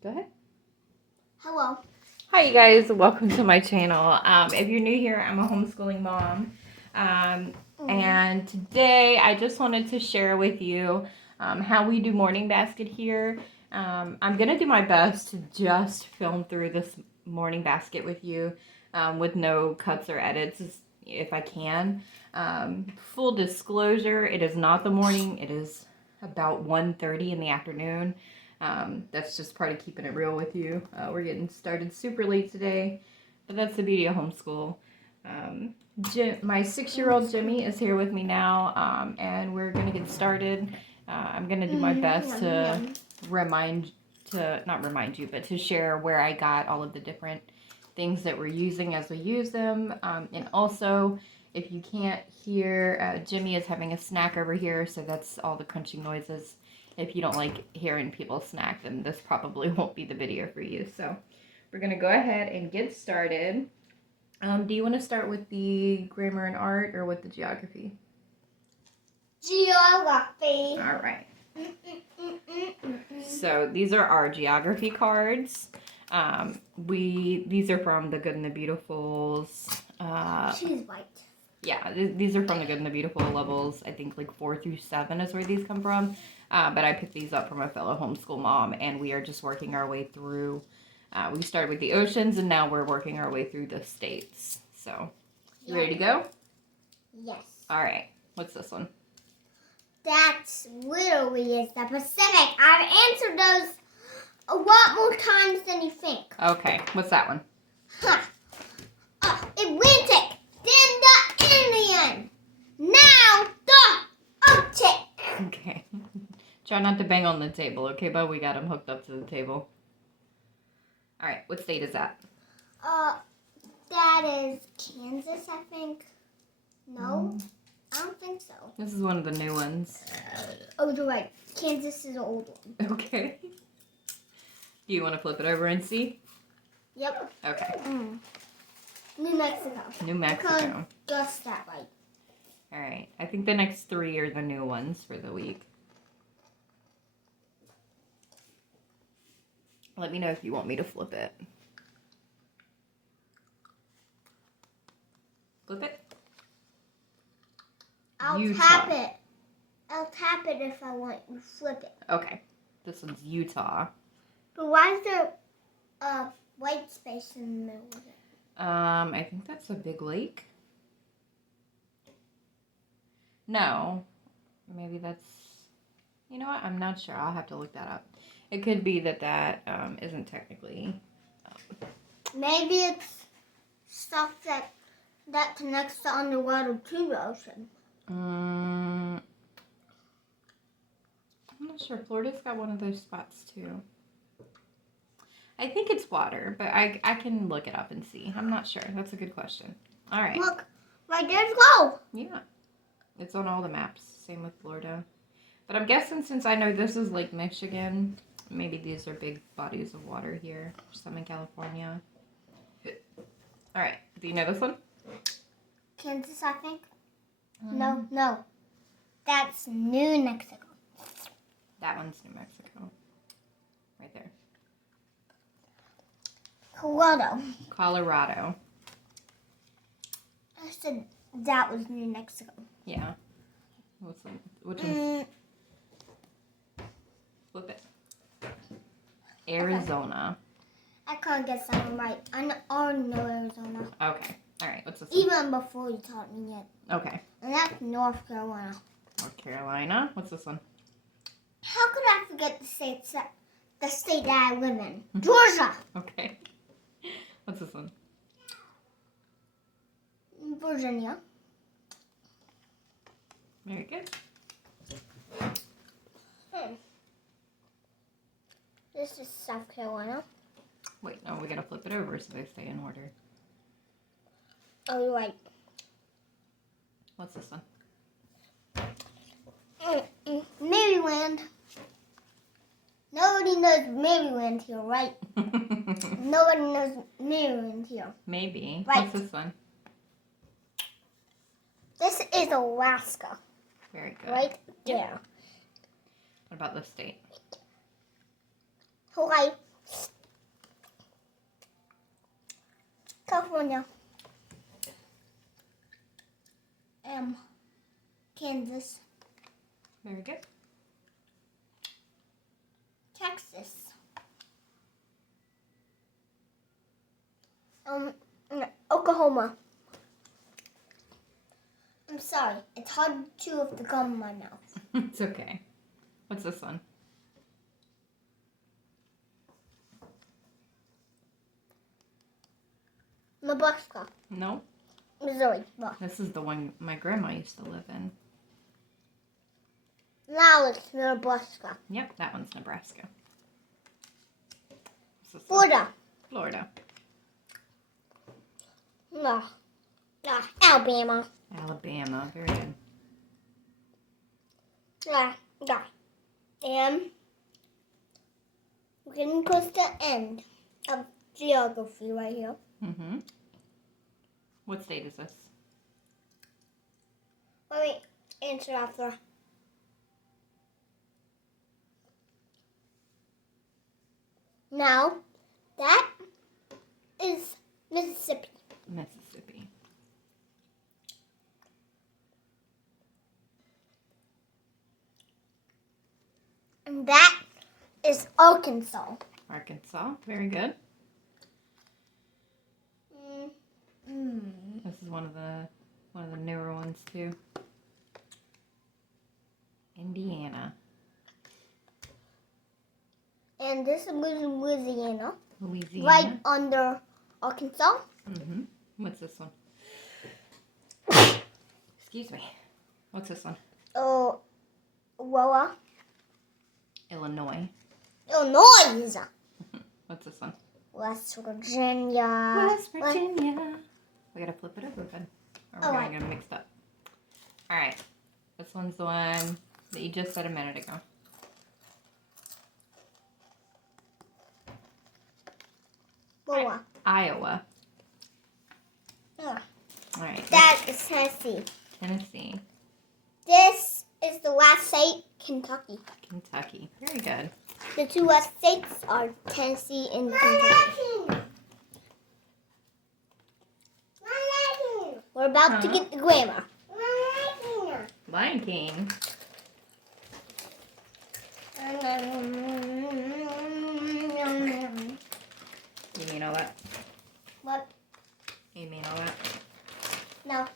Go ahead. Hello. Hi, you guys. Welcome to my channel. If you're new here, I'm a homeschooling mom. And today I just wanted to share with you how we do morning basket here. I'm going to do my best to just film through this morning basket with you with no cuts or edits if I can. Full disclosure, it is not the morning. It is about 1:30 in the afternoon. That's just part of keeping it real with you. We're getting started super late today, but that's the beauty of homeschool. My 6-year-old Jimmy is here with me now, and we're gonna get started. I'm gonna do my best to not remind you, but to share where I got all of the different things that we're using as we use them. And also, if you can't hear, Jimmy is having a snack over here, so that's all the crunching noises. If you don't like hearing people snack, then this probably won't be the video for you. So we're going to go ahead and get started. Do you want to start with the grammar and art or with the geography? Geography. All right. So these are our geography cards. These are from the Good and the Beautifuls. She's white. Yeah, these are from the Good and the Beautiful levels. I think like 4 through 7 is where these come from. But I picked these up from a fellow homeschool mom, and we are just working our way through. We started with the oceans, and now we're working our way through the states. So, you ready to go? Yes. All right. What's this one? That's literally is the Pacific. I've answered those a lot more times than you think. Okay. What's that one? Huh. Atlantic. Then the Indian. Now the Arctic. Okay. Try not to bang on the table, okay, bud? We got him hooked up to the table. All right. What state is that? That is Kansas, I think. No, I don't think so. This is one of the new ones. Oh, you're right. Kansas is an old one. Okay. Do you want to flip it over and see? Yep. Okay. New Mexico. New Mexico. I couldn't guess that right. All right. I think the next 3 are the new ones for the week. Let me know if you want me to flip it. Flip it? I'll Utah. tap it. I'll tap it if I want you to flip it. Okay. This one's Utah. But why is there a white space in the middle of it? I think that's a big lake. No. Maybe that's... You know what? I'm not sure. I'll have to look that up. It could be that isn't technically... Maybe it's stuff that connects the underwater to the ocean. I'm not sure. Florida's got one of those spots too. I think it's water, but I can look it up and see. I'm not sure. That's a good question. All right. Look, right there's gold. Yeah. It's on all the maps. Same with Florida. But I'm guessing since I know this is Lake Michigan, maybe these are big bodies of water here. Some in California. All right. Do you know this one? Kansas, I think. No. That's New Mexico. That one's New Mexico. Right there. Colorado. I said that was New Mexico. Yeah. Which one? Flip it. Arizona. I can't guess that one right. I already know Arizona. Okay. All right. What's this one? Even before you taught me it. Okay. And that's North Carolina. North Carolina. What's this one? How could I forget the state that I live in? Georgia. Okay. What's this one? Virginia. Very good. This is South Carolina. Wait, no, we gotta flip it over so they stay in order. Oh, you're right. What's this one? Maryland. Nobody knows Maryland here, right? Nobody knows Maryland here. Maybe. Right. What's this one? This is Alaska. Very good. Right there. What about this state? Hawaii. California. Kansas. Very good. Texas. Oklahoma. I'm sorry. It's hard to chew with the gum in my mouth. It's okay. What's this one? Nebraska. No. Missouri. Well, This is the one my grandma used to live in. now it's Nebraska. Yep, that one's Nebraska. What's this one? Florida. Florida. No. Alabama. Alabama. Very good. Yeah. And we're getting close to the end of geography right here. Mm-hmm. What state is this? Let me answer after. Now, that is Mississippi. Mississippi. And that is Arkansas. Arkansas. Very good. This is one of the newer ones too. Indiana. And this is Louisiana. Louisiana. Right under Arkansas. Mm-hmm. What's this one? Excuse me. What's this one? Oh, Iowa. Illinois. Illinois. What's this one? West Virginia. West Virginia. We gotta flip it over then. Or we're gonna get them mixed up. Alright. This one's the one that you just said a minute ago. Iowa. Iowa. Yeah. Alright. That is Tennessee. Tennessee. This is the last state, Kentucky. Kentucky. Very good. The two last states are Tennessee and Kentucky. We're about to get the grammar. Lion King. You mean all that? What? You mean all that? No.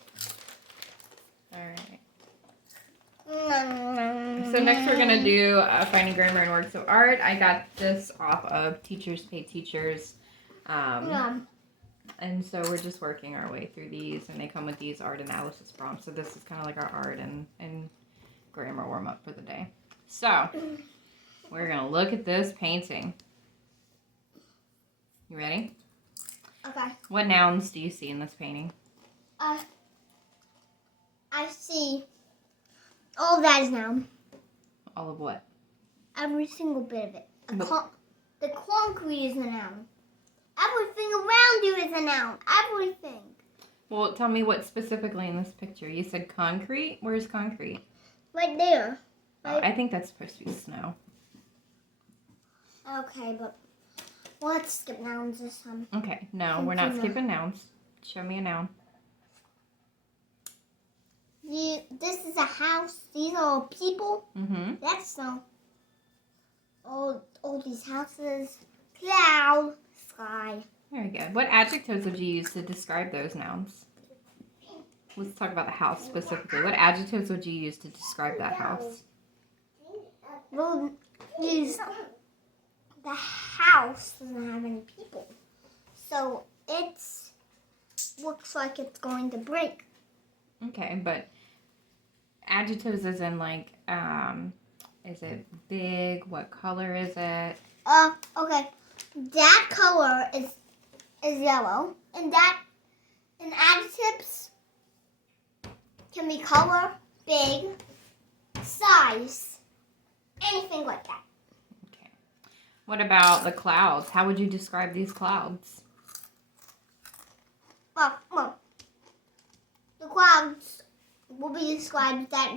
Alright. So next we're going to do finding grammar and works of art. I got this off of Teachers Pay Teachers. And so we're just working our way through these, and they come with these art analysis prompts. So this is kind of like our art and grammar warm-up for the day. So we're going to look at this painting. You ready? Okay. What nouns do you see in this painting? I see all that is noun. All of what? Every single bit of it. But- The concrete is a noun. Everything around you is a noun. Everything. Well, tell me what specifically in this picture. You said concrete? Where's concrete? Right there. Oh, I think that's supposed to be snow. Okay, but let's skip nouns this time. Okay, no, we're not skipping nouns. Show me a noun. This is a house. These are all people. Mm-hmm. That's snow. All these houses. Cloud. Sky. Very good. What adjectives would you use to describe those nouns? Let's talk about the house specifically. What adjectives would you use to describe that house? Well, the house doesn't have any people. So it looks like it's going to break. Okay, but adjectives as in like, is it big? What color is it? Okay. That color is yellow. And adjectives can be color, big, size, anything like that. Okay. What about the clouds? How would you describe these clouds? Well, the clouds will be described that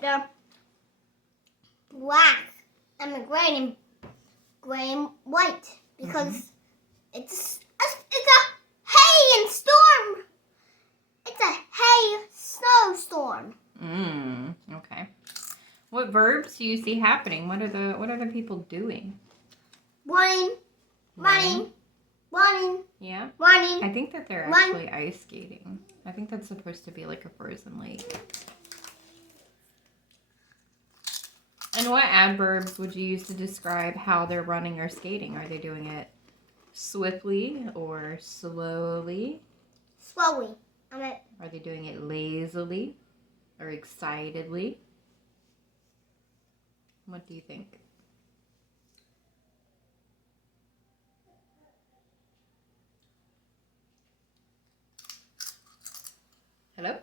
they're black and gray and white because it's hay and storm. It's a hay snowstorm. Okay. What verbs do you see happening? What are the people doing? Running. Yeah. Running. I think that they're actually ice skating. I think that's supposed to be like a frozen lake. And what adverbs would you use to describe how they're running or skating? Are they doing it swiftly or slowly? Slowly. Are they doing it lazily or excitedly? What do you think? Hello?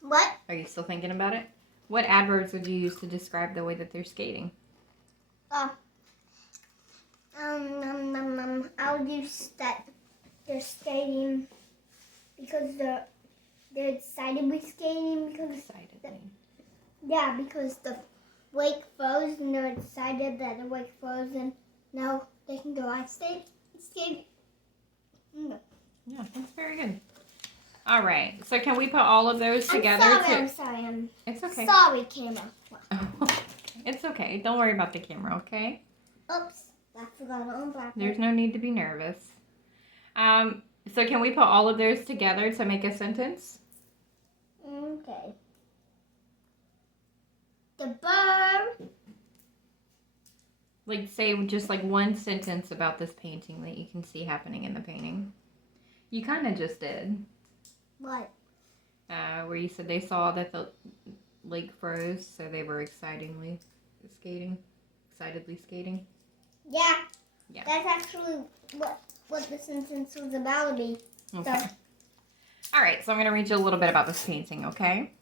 What? Are you still thinking about it? What adverbs would you use to describe the way that they're skating? I'll use that they're skating because they're excitedly skating because because the lake froze and they're excited that the lake froze and now they can go ice skating. No. Yeah, that's very good. All right. So can we put all of those together? I'm sorry. It's okay. Sorry, camera. It's okay. Don't worry about the camera, okay? Oops. I forgot to unwrap it. There's no need to be nervous. So can we put all of those together to make a sentence? Okay. The bird. Like say just like one sentence about this painting that you can see happening in the painting. You kind of just did. What? Where you said they saw that the lake froze, so they were excitedly skating. Yeah. Yeah. That's actually what the sentence was about to be. Okay. So. All right, so I'm going to read you a little bit about this painting, okay?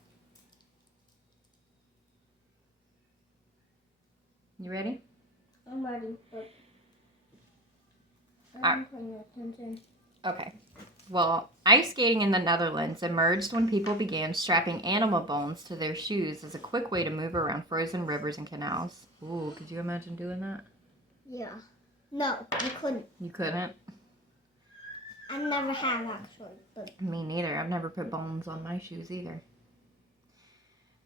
You ready? I'm ready, but I'm paying attention. Okay. Well, ice skating in the Netherlands emerged when people began strapping animal bones to their shoes as a quick way to move around frozen rivers and canals. Ooh, could you imagine doing that? Yeah. No, you couldn't. You couldn't? I never have, actually. But Me neither. I've never put bones on my shoes either.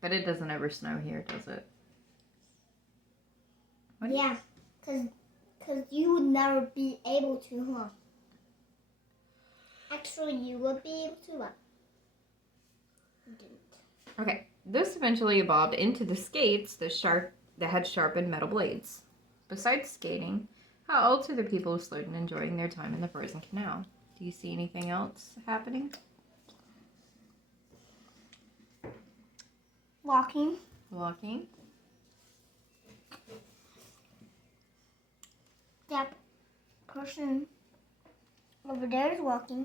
But it doesn't ever snow here, does it? What? Yeah, because you would never be able to, huh? Actually, you would be able to, but you didn't. Okay. This eventually evolved into the skates that had sharpened metal blades. Besides skating, how else are the people who slowed and enjoying their time in the frozen canal? Do you see anything else happening? Walking. That person over there is walking.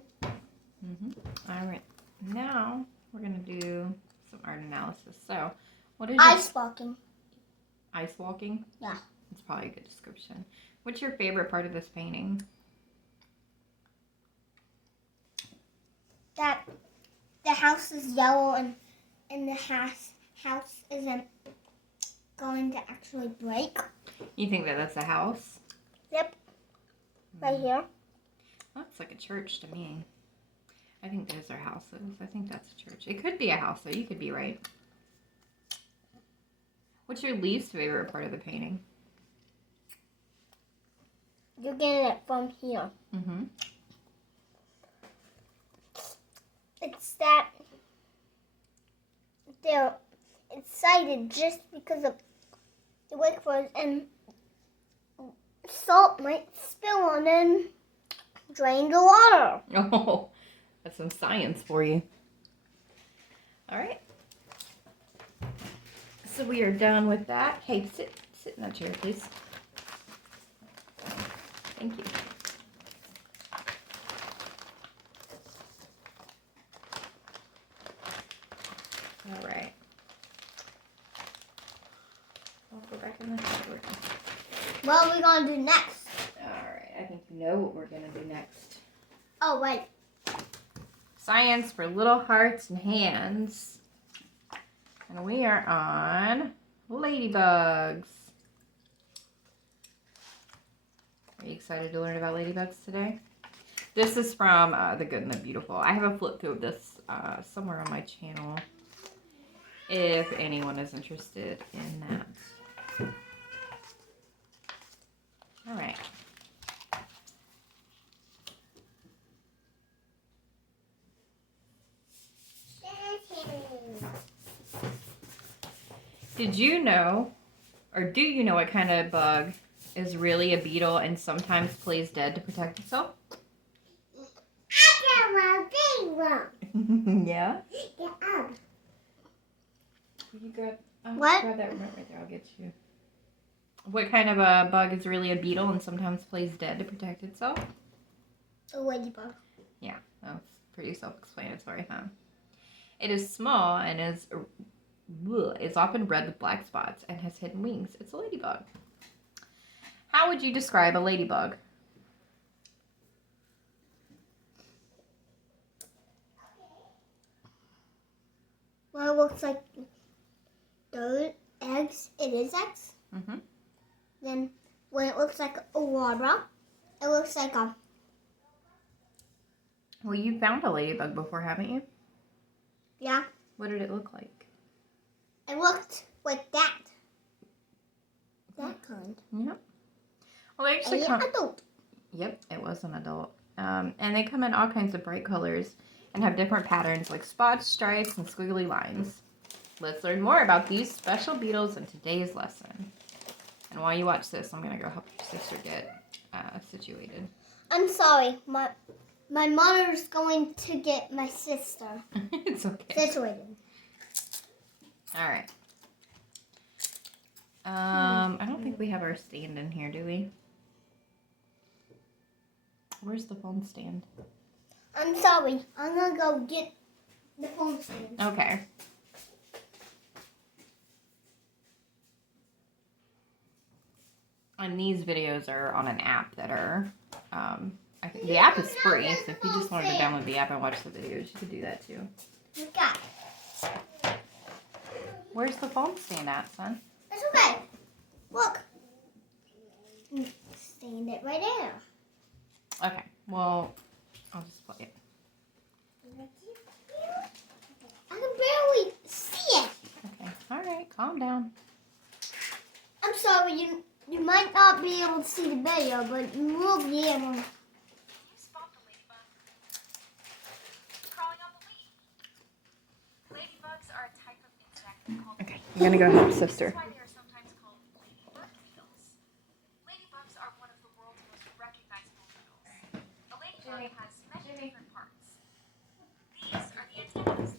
All right. Now we're going to do some art analysis. So, what is Ice walking. Ice walking? Yeah. That's probably a good description. What's your favorite part of this painting? That the house is yellow and the house isn't going to actually break. You think that that's a house? Yep. Right here. Looks like a church to me. I think those are houses. I think that's a church. It could be a house, though. You could be right. What's your least favorite part of the painting? You're getting it from here. It's that they're excited just because of the wake froze and salt might spill on and drain the water. Oh, that's some science for you. All right. So we are done with that. Hey, sit in that chair, please. Thank you. All right. I'll go back in the shower. What are we going to do next? All right. I think you know what we're going to do next. Oh, wait. Science for little hearts and hands. And we are on ladybugs. Are you excited to learn about ladybugs today? This is from The Good and the Beautiful. I have a flip through of this somewhere on my channel if anyone is interested in that. All right. Did you know, or do you know what kind of bug is really a beetle and sometimes plays dead to protect itself? Yeah? You grab, What? grab that remote right there. I'll get you. What kind of a bug is really a beetle and sometimes plays dead to protect itself? A ladybug. Yeah, that's pretty self-explanatory, huh? It is small and is often red with black spots and has hidden wings. It's a ladybug. How would you describe a ladybug? Well, it looks like those eggs. It is eggs. Mm-hmm. Then when it looks like a larva, it looks like a... Well, you found a ladybug before, haven't you? Yeah. What did it look like? It looked like that. That kind. Yep. Well, they actually come... adult. Yep, it was an adult. And they come in all kinds of bright colors and have different patterns like spots, stripes, and squiggly lines. Let's learn more about these special beetles in today's lesson. And while you watch this, I'm going to go help your sister get situated. I'm sorry. My mother's going to get my sister It's okay. situated. All right. I don't think we have our stand in here, do we? Where's the phone stand? I'm sorry. I'm going to go get the phone stand. Okay. And these videos are on an app that are, I think the app is free, so if you just wanted to download the app and watch the videos, you could do that too. You got it. Where's the phone stand at, son? It's okay. Look. Stand it right there. Okay, well, I'll just play it. I can barely see it. Okay, all right, calm down. I'm sorry, you might not be able to see the video, but you will be able. Can you spot the ladybug? Crawling on the leaf. Ladybugs are a type of insect called Okay, you're gonna go help sister. That's why they are sometimes called ladybug beetles. Ladybugs are one of the world's most recognizable beetles. A ladybug has many different parts. These are the antennas.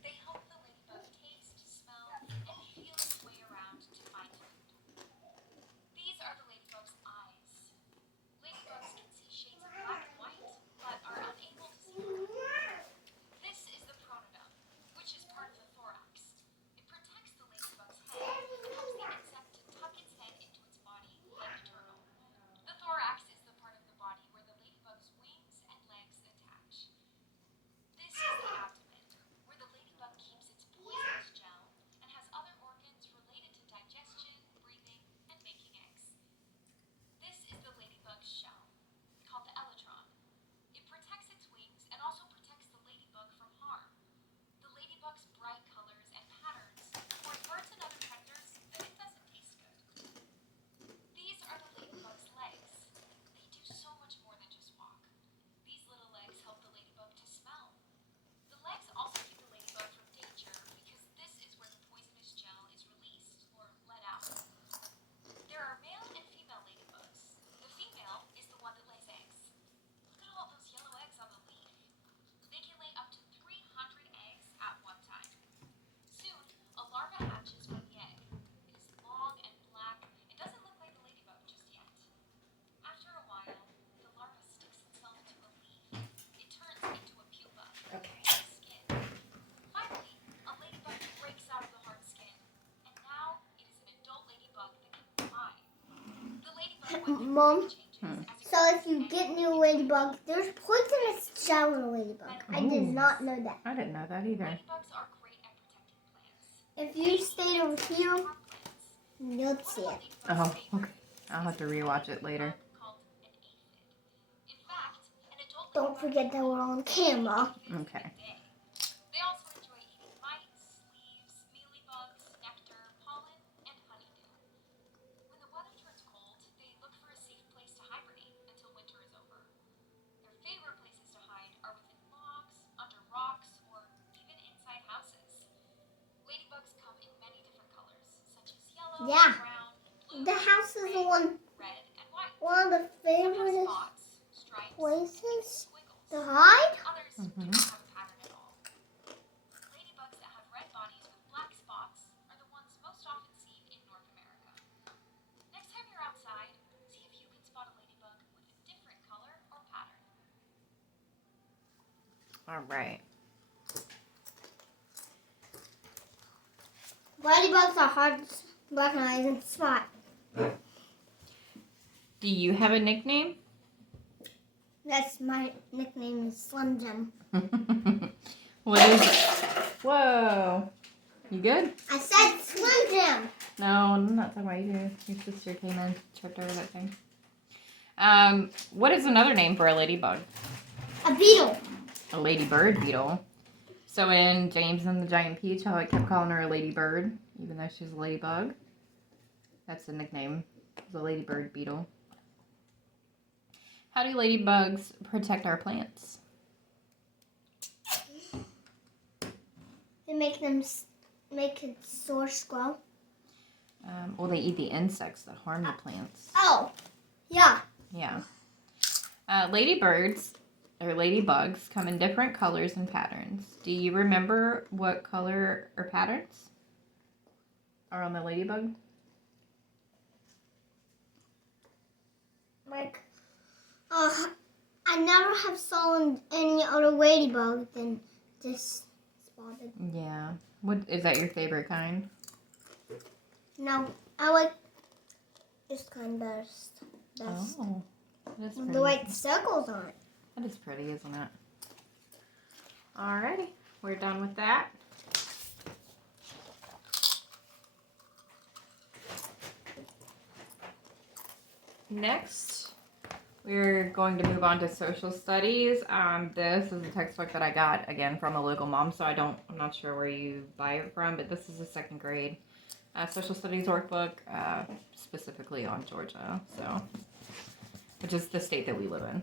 They help the ladybug taste, smell, and feel its way around to find food. These are the ladybug's eyes. Ladybugs can see shades of black and white, but are unable to see blue. This is the pronotum, which is part of the thorax. It protects the ladybug's head and helps the insect to tuck its head into its body like a turtle. The thorax is the part of the body where the ladybug's wings and legs attach. This is the abdomen, where the ladybug keeps its poisonous gel and has other organs related to digestion, breathing, and making eggs. This is the ladybug's shell, called the elytron. It protects its wings and also protects the ladybug from harm. The ladybug's bright colors and patterns warn birds and other predators that it doesn't taste good. These are the ladybug's legs. They do so much more than just walk. These little legs help the ladybug to smell. The legs also keep the ladybug from danger because this is where the poisonous gel is released or let out. There are male and female ladybugs. The female is the one that lays eggs. Look at all those yellow eggs on the leaf. They can lay up to 300 eggs at one time. Soon, a larva hatches from the egg. It is long and black. It doesn't look like a ladybug just yet. After a while, the larva sticks itself to a leaf. It turns into a pupa, Okay. skin. Finally, a ladybug breaks out of the hard skin, and now it is an adult ladybug that can fly. The ladybug Mom, changes as it so if you get new ladybug, there's poisonous gel in a ladybug. I did Ooh. not know that. I didn't know that either. Ladybugs are great at protecting plants. If you stayed over here, Harm plants. you'll see it. Oh, okay. I'll have to rewatch it later. Called an aphid. In fact, Don't forget that we're on camera. Okay. They also enjoy eating mites, leaves, mealybugs, nectar, pollen, and honeydew. When the weather turns cold, they look for a safe place to hibernate until winter is over. Their favorite places to hide are within logs, under rocks, or even inside houses. Ladybugs come in many different colors, such as yellow, Yeah. brown, blue, The house is gray, one red, and white. of the Some have favorite spots, stripes, places squiggles. to hide. Others do Mhm. not have a pattern at all. Ladybugs that have red bodies with black spots are the ones most often seen in North America. Next time you're outside, see if you can spot a ladybug with a different color or pattern. All right. Ladybugs are hard to recognize and spot. Do you have a nickname? That's my nickname is Slim Jim. What is it? Whoa. You good? I said Slim Jim. No, I'm not talking about you. Your sister came in, tripped over that thing. What is another name for a ladybug? A beetle. A ladybird beetle. So in James and the Giant Peach, how I kept calling her a ladybird, even though she's a ladybug. That's the nickname, the ladybird beetle. How do ladybugs protect our plants? They make its source grow. Well, they eat the insects that harm the plants. Oh, yeah. Yeah. Ladybirds, or ladybugs, come in different colors and patterns. Do you remember what color or patterns are on the ladybug? Like, I never have saw any other ladybug than this spotted. Yeah. What is that your favorite kind? No, I like this kind best. Oh, that is With pretty. the white circles on it. That is pretty, isn't it? Alrighty, we're done with that. Next, we're going to move on to social studies. This is a textbook that I got again from a local mom, so I'm not sure where you buy it from, but this is a second grade social studies workbook, specifically on Georgia, so which is the state that we live in.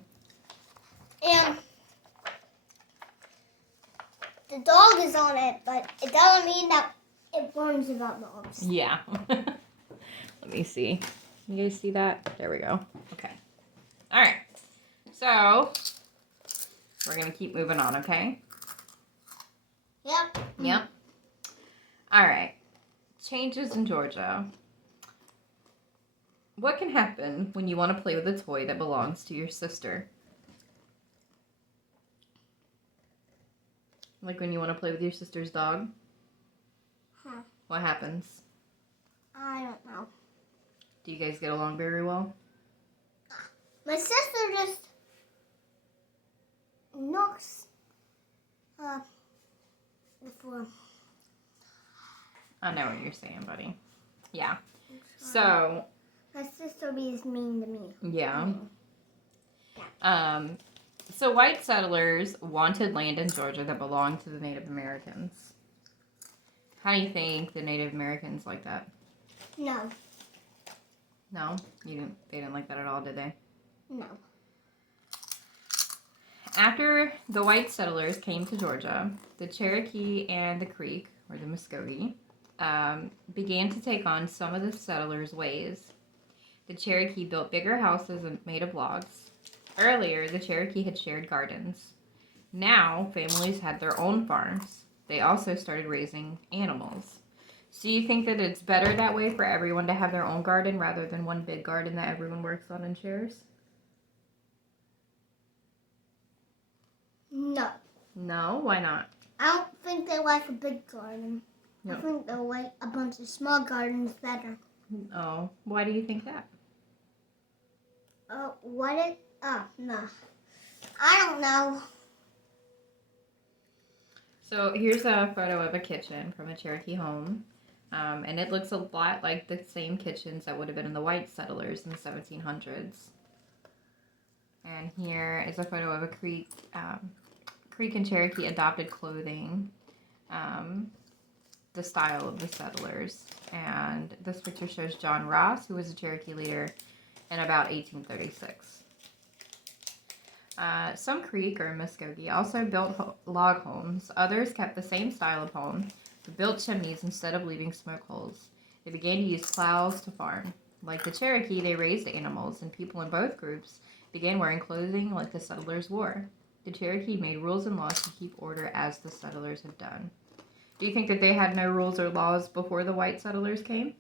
And the dog is on it, but it doesn't mean that it learns about dogs. Yeah. Let me see. Can you guys see that? There we go. Okay. All right. So we're gonna keep moving on, okay? Yep. Yep. All right. Changes in Georgia. What can happen when you want to play with a toy that belongs to your sister? Like when you want to play with your sister's dog? Huh. What happens? I don't know. Do you guys get along very well? My sister just knocks before. I know what you're saying, buddy. Yeah. So, My sister is mean to me. yeah. So white settlers wanted land in Georgia that belonged to the Native Americans. How do you think the Native Americans like that? No. No? They didn't like that at all, did they? No. After the white settlers came to Georgia, the Cherokee and the Creek, or the Muskogee, began to take on some of the settlers' ways. The Cherokee built bigger houses made of logs. Earlier, the Cherokee had shared gardens. Now, families had their own farms. They also started raising animals. So you think that it's better that way for everyone to have their own garden rather than one big garden that everyone works on and shares? No. No? Why not? I don't think they like a big garden. No. I think they like a bunch of small gardens better. Oh, why do you think that? No. I don't know. So here's a photo of a kitchen from a Cherokee home. And it looks a lot like the same kitchens that would have been in the white settlers in the 1700s. And here is a photo of a Creek and Cherokee adopted clothing, the style of the settlers. And this picture shows John Ross, who was a Cherokee leader in about 1836. Some Creek or Muskogee also built log homes. Others kept the same style of home, but built chimneys instead of leaving smoke holes. They began to use plows to farm. Like the Cherokee, they raised animals, and people in both groups began wearing clothing like the settlers wore. The Cherokee made rules and laws to keep order as the settlers had done. Do you think that they had no rules or laws before the white settlers came?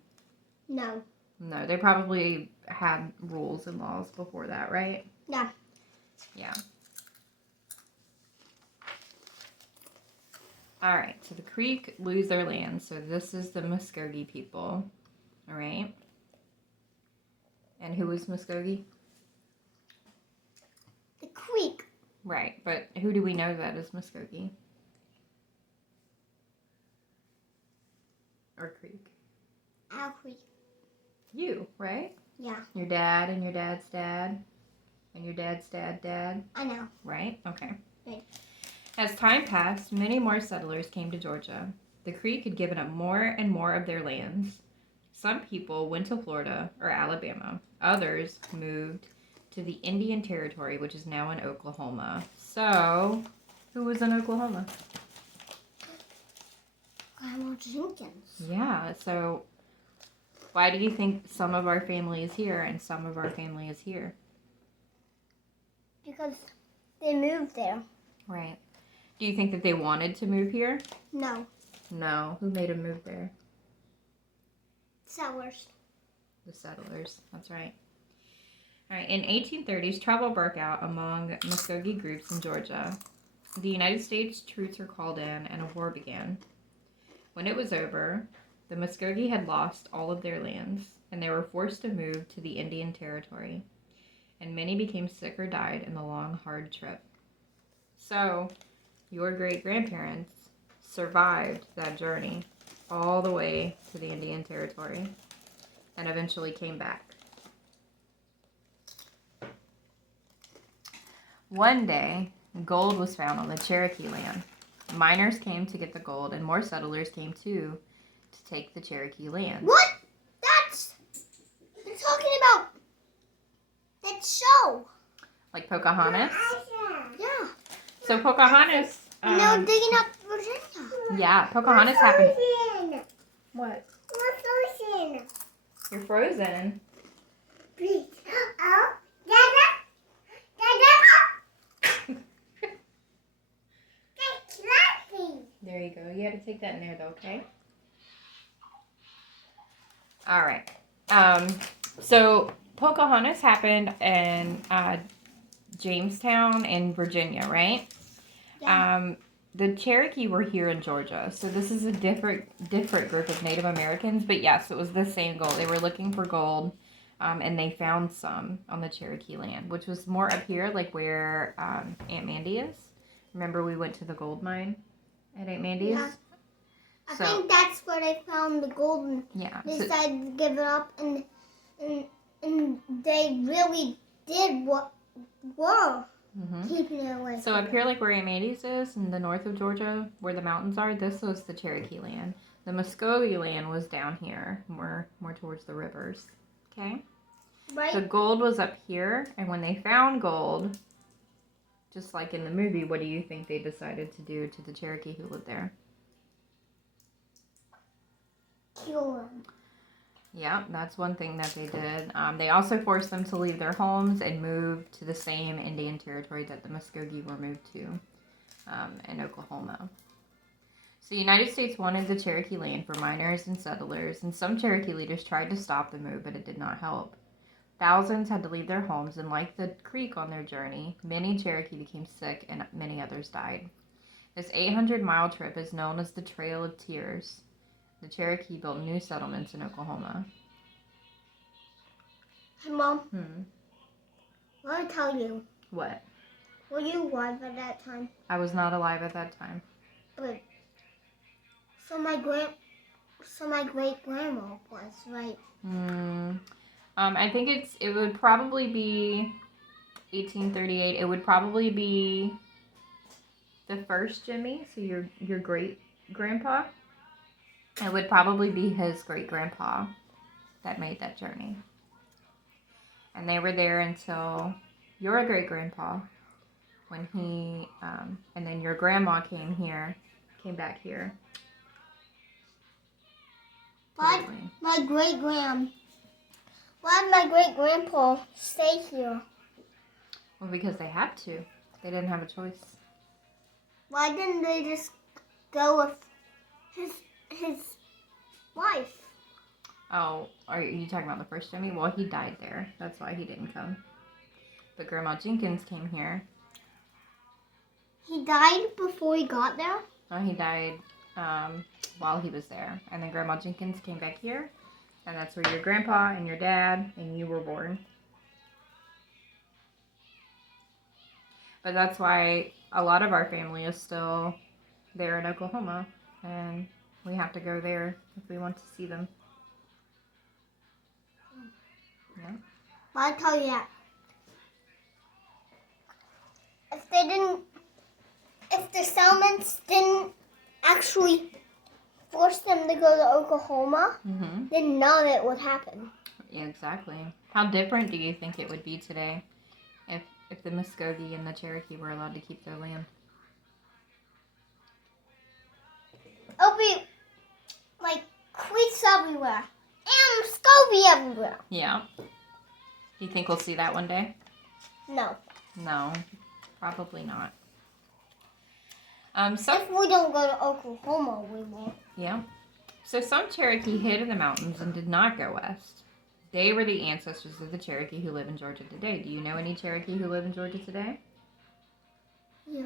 No. No, they probably had rules and laws before that, right? Yeah. Yeah. All right, so the Creek lose their land. So this is the Muskogee people, all right? And who was Muskogee? The Creek. Right, but who do we know that is Muskogee? Or Creek? Our Creek. You, right? Yeah. Your dad and your dad's dad and your dad's dad, I know. right? Okay. Right. As time passed, many more settlers came to Georgia. The Creek had given up more and more of their lands. Some people went to Florida or Alabama. Others moved to the Indian Territory, which is now in Oklahoma. So, who was in Oklahoma? Grandma Jenkins. Yeah, so why do you think some of our family is here and some of our family is here? Because they moved there. Right. Do you think that they wanted to move here? No. No. Who made them move there? Settlers. The settlers. That's right. All right. In 1830s, trouble broke out among Muskogee groups in Georgia. The United States troops were called in and a war began. When it was over, the Muskogee had lost all of their lands and they were forced to move to the Indian Territory. And many became sick or died in the long, hard trip. So, your great-grandparents survived that journey all the way to the Indian Territory and eventually came back. One day, gold was found on the Cherokee land. Miners came to get the gold, and more settlers came too to take the Cherokee land. What? That's... You're talking about that show. Like Pocahontas? Yeah. So Pocahontas... And they were digging up Virginia. Yeah, Pocahontas happened... What? We're frozen. You're frozen. Please. Oh, Dada. Dada. That's laughing. There you go. You had to take that in there, though, okay? All right. So Pocahontas happened in Jamestown in Virginia, right? Yeah. The Cherokee were here in Georgia, so this is a different group of Native Americans. But yes, it was the same gold. They were looking for gold, and they found some on the Cherokee land, which was more up here, like where Aunt Mandy is. Remember, we went to the gold mine at Aunt Mandy's. Yeah. I think that's where they found the gold and Yeah. they So, decided to give it up and they really did what were keeping it away. So up here, like where Aunt Mandy's is, in the north of Georgia, where the mountains are, this was the Cherokee land. The Muskogee land was down here, more towards the rivers. Okay? Right? The gold was up here, and when they found gold, just like in the movie, what do you think they decided to do to the Cherokee who lived there? Kill them. Yeah, that's one thing that they did. They also forced them to leave their homes and move to the same Indian Territory that the Muskogee were moved to in Oklahoma. So the United States wanted the Cherokee land for miners and settlers, and some Cherokee leaders tried to stop the move, but it did not help. Thousands had to leave their homes, and like the Creek on their journey, many Cherokee became sick and many others died. This 800-mile trip is known as the Trail of Tears. The Cherokee built new settlements in Oklahoma. Hey, Mom, Hmm. I want to tell you. What? Were you alive at that time? I was not alive at that time. But so my great grandma was, right? I think it would probably be 1838. It would probably be the first Jimmy, so your great grandpa. It would probably be his great grandpa that made that journey. And they were there until your great grandpa, when he, and then your grandma came back here. Why did my great grandpa stay here? Well, because they had to. They didn't have a choice. Why didn't they just go with his wife? Oh, are you talking about the first Jimmy? Well, he died there. That's why he didn't come. But Grandma Jenkins came here. He died before he got there? Oh, he died while he was there. And then Grandma Jenkins came back here. And that's where your grandpa and your dad and you were born. But that's why a lot of our family is still there in Oklahoma. And we have to go there if we want to see them. Yeah. But I'll tell you that. If the settlements didn't actually force them to go to Oklahoma, then none of it would happen. Yeah, exactly. How different do you think it would be today if the Muskogee and the Cherokee were allowed to keep their land? It'll be like creeks everywhere and Muskogee everywhere. Yeah. You think we'll see that one day? No. No, probably not. If we don't go to Oklahoma, we won't. Yeah. So some Cherokee hid in the mountains and did not go west. They were the ancestors of the Cherokee who live in Georgia today. Do you know any Cherokee who live in Georgia today? No.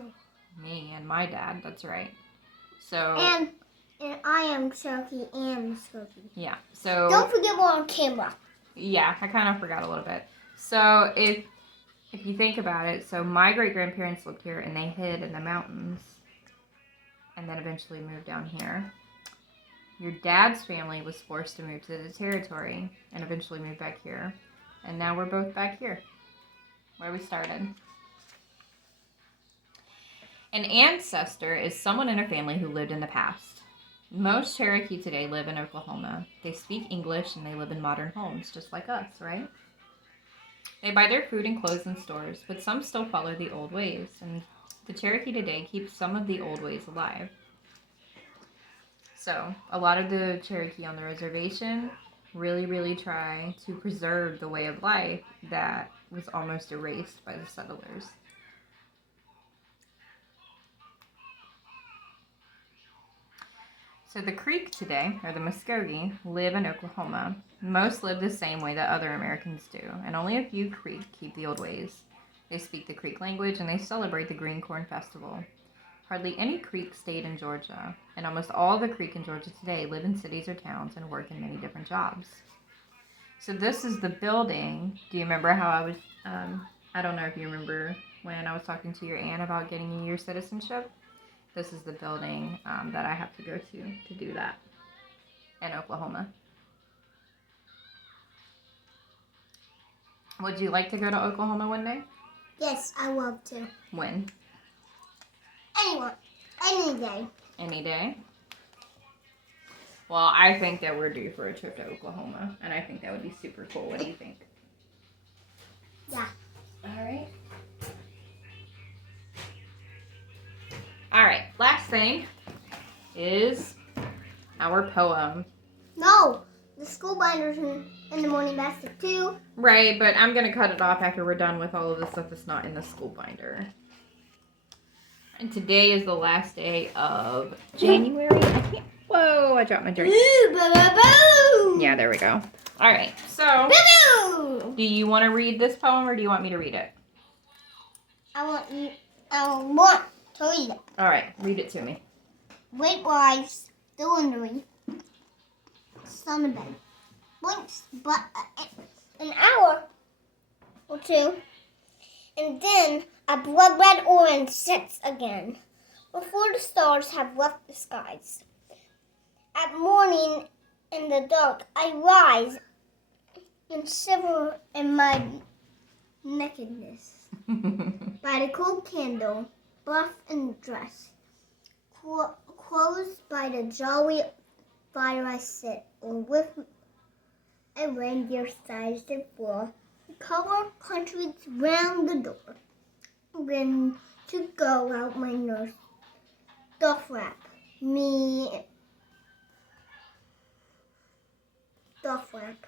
Me and my dad, that's right. So And I am Cherokee and Muskogee. yeah. So Don't forget we're on camera. yeah, I kind of forgot a little bit. So if you think about it, so my great-grandparents lived here and they hid in the mountains and then eventually moved down here. Your dad's family was forced to move to the territory and eventually moved back here. And now we're both back here, where we started. An ancestor is someone in a family who lived in the past. Most Cherokee today live in Oklahoma. They speak English and they live in modern homes, just like us, right? They buy their food and clothes in stores, but some still follow the old ways, and the Cherokee today keeps some of the old ways alive. So, a lot of the Cherokee on the reservation really try to preserve the way of life that was almost erased by the settlers. So the Creek today, or the Muskogee, live in Oklahoma. Most live the same way that other Americans do, and only a few Creek keep the old ways. They speak the Creek language and they celebrate the Green Corn Festival. Hardly any Creek stayed in Georgia, and almost all the Creek in Georgia today live in cities or towns and work in many different jobs. So this is the building. Do you remember how I was, I don't know if you remember when I was talking to your aunt about getting your citizenship? This is the building that I have to go to do that in Oklahoma. Would you like to go to Oklahoma one day? Yes, I love to. When? Any day. Any day? Well, I think that we're due for a trip to Oklahoma, and I think that would be super cool. What do you think? Yeah. All right. All right, last thing is our poem. No, the school binder's in the morning basket too. Right, but I'm going to cut it off after we're done with all of the stuff that's not in the school binder. And today is the last day of January. Whoa, I dropped my drink. Boo! Yeah, there we go. All right, so Boo! do you want to read this poem or do you want me to read it? I want to read it. All right, read it to me. Late wives, still wondering. Son of bed. Blinks but an hour or two. And then a blood red orange sets again. Before the stars have left the skies. At morning in the dark I rise and shiver in my nakedness. By the cold candle, buff and dress. Close by the jolly fire I sit, or with a reindeer-sized floor. Cover countries round the door. When to go out my nurse doth wrap me doth wrap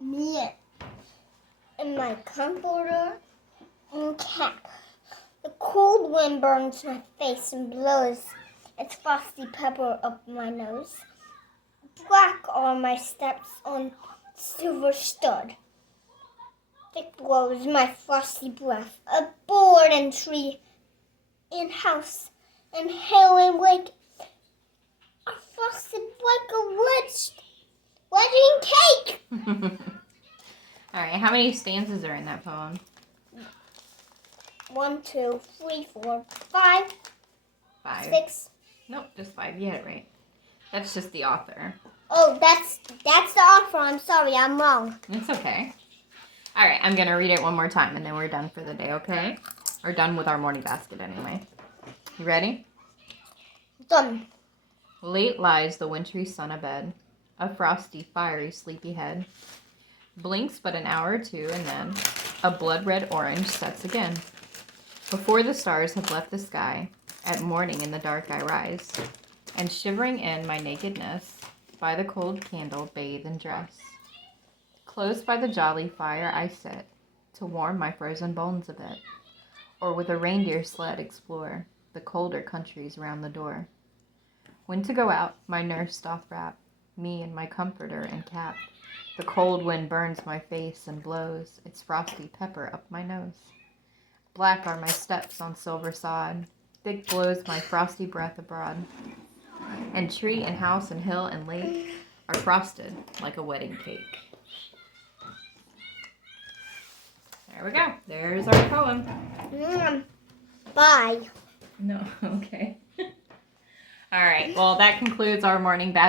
me in my comforter and cap. The cold wind burns my face and blows its frosty pepper up my nose. Black are my steps on silver stud. Thick blows my frosty breath aboard and tree, in house, and hill and lake are frosted like a wedding cake. All right, how many stanzas are in that poem? 1, 2, 3, 4, 5, 5. 6. Nope, just 5. You had it right. That's just the author. Oh, that's the offer. I'm sorry, I'm wrong. It's okay. All right, I'm going to read it one more time, and then we're done for the day, okay? We're done with our morning basket anyway. You ready? Done. Late lies the wintry sun abed, a frosty, fiery, sleepy head. Blinks but an hour or two, and then a blood-red orange sets again. Before the stars have left the sky, at morning in the dark I rise, and shivering in my nakedness, by the cold candle bathe and dress. Close by the jolly fire I sit, to warm my frozen bones a bit, or with a reindeer sled explore the colder countries round the door. When to go out, my nurse doth wrap me in my comforter and cap. The cold wind burns my face and blows its frosty pepper up my nose. Black are my steps on silver sod, thick blows my frosty breath abroad. And tree and house and hill and lake are frosted like a wedding cake. There we go. There's our poem. Bye. No, okay. All right. Well, that concludes our morning